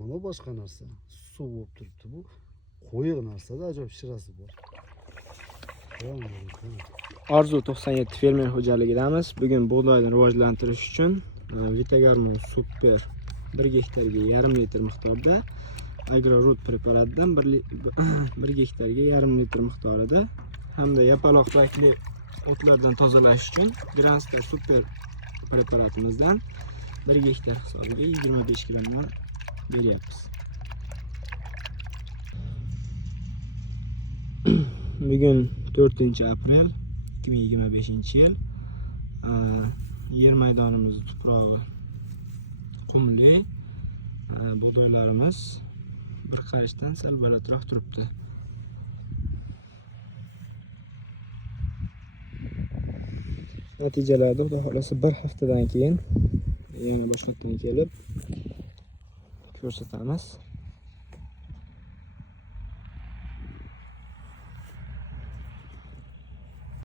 Mana boshqa narsa. Suv bo'lib turibdi bu. Qo'yiq narsada ajoyib shirasi bor. Arzu 97 fermer xo'jaligidamiz. Bugun bug'doyni rivojlantirish uchun Vitagarmon Super 1 gektarga 1,5 litr miqdorda Agrorud preparatidan 1 gektarga 1,5 litr miqdorida hamda yapaloqdagi o'tlardan tozalash uchun Granstar Super preparatimizdan 1 gektar hisobiga 25 kilodan beryapmiz. Bugun 4-aprel 2025-yil. Yer maydonimiz tuprog'i qumli. Bug'doylarimiz bir qarishdan sal balandroq turibdi. Natijalarni xudo xolasa bir haftadan keyin yana boshqatdan kelib ko'rsatamiz.